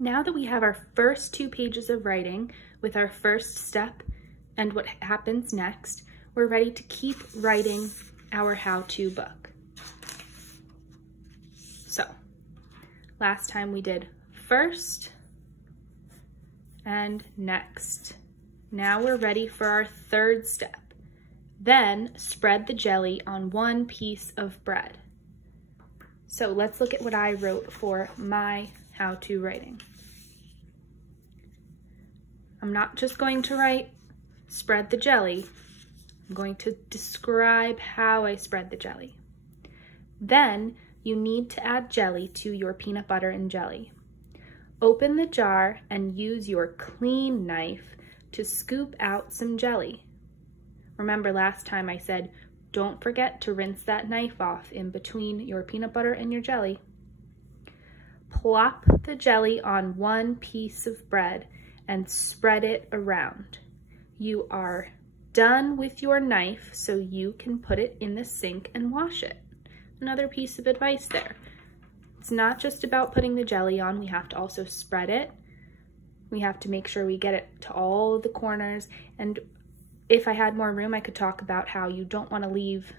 Now that we have our first 2 pages of writing with our first step and what happens next, we're ready to keep writing our how-to book. So, last time we did first and next. Now we're ready for our 3rd step. Then spread the jelly on 1 piece of bread. So let's look at what I wrote for my how-to writing. I'm not just going to write spread the jelly. I'm going to describe how I spread the jelly. Then you need to add jelly to your peanut butter and jelly. Open the jar and use your clean knife to scoop out some jelly. Remember last time I said, don't forget to rinse that knife off in between your peanut butter and your jelly. Plop the jelly on 1 piece of bread and spread it around. You are done with your knife, so you can put it in the sink and wash it. Another piece of advice there. It's not just about putting the jelly on, we have to also spread it. We have to make sure we get it to all of the corners, and if I had more room, I could talk about how you don't want to leave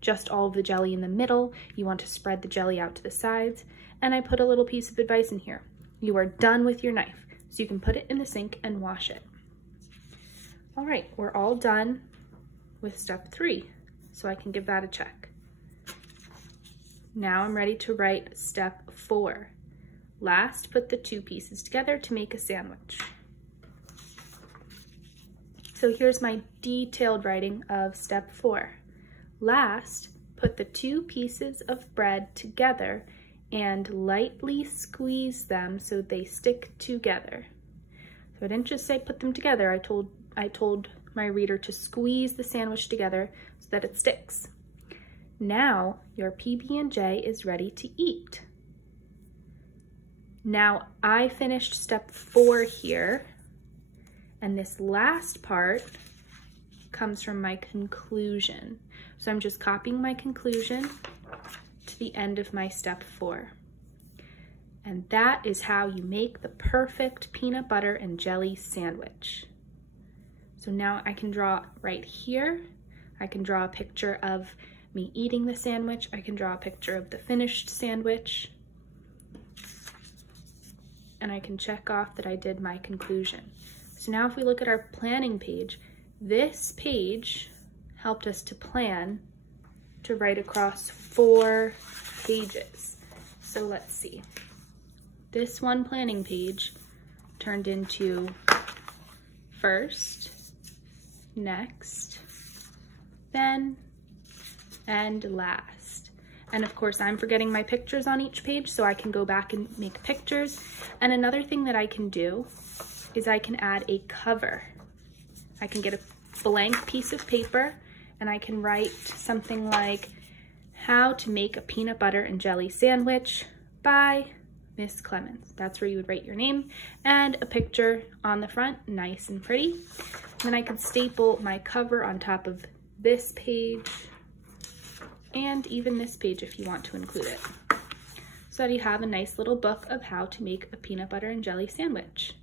just all of the jelly in the middle. You want to spread the jelly out to the sides. And I put a little piece of advice in here. You are done with your knife, so you can put it in the sink and wash it. All right, we're all done with step 3, so I can give that a check. Now I'm ready to write step 4. Last, put the 2 pieces together to make a sandwich. So here's my detailed writing of step 4. Last, put the 2 pieces of bread together and lightly squeeze them so they stick together. So I didn't just say put them together, I told my reader to squeeze the sandwich together so that it sticks. Now your PB&J is ready to eat. Now I finished step 4 here. And this last part comes from my conclusion. So I'm just copying my conclusion to the end of my step 4. And that is how you make the perfect peanut butter and jelly sandwich. So now I can draw right here. I can draw a picture of me eating the sandwich. I can draw a picture of the finished sandwich. And I can check off that I did my conclusion. So now if we look at our planning page, this page helped us to plan to write across 4 pages. So let's see. This one planning page turned into first, next, then, and last. And of course, I'm forgetting my pictures on each page, so I can go back and make pictures. And another thing that I can do is I can add a cover. I can get a blank piece of paper and I can write something like, how to make a peanut butter and jelly sandwich by Miss Clemens. That's where you would write your name and a picture on the front, nice and pretty. Then I could staple my cover on top of this page and even this page if you want to include it. So that you have a nice little book of how to make a peanut butter and jelly sandwich.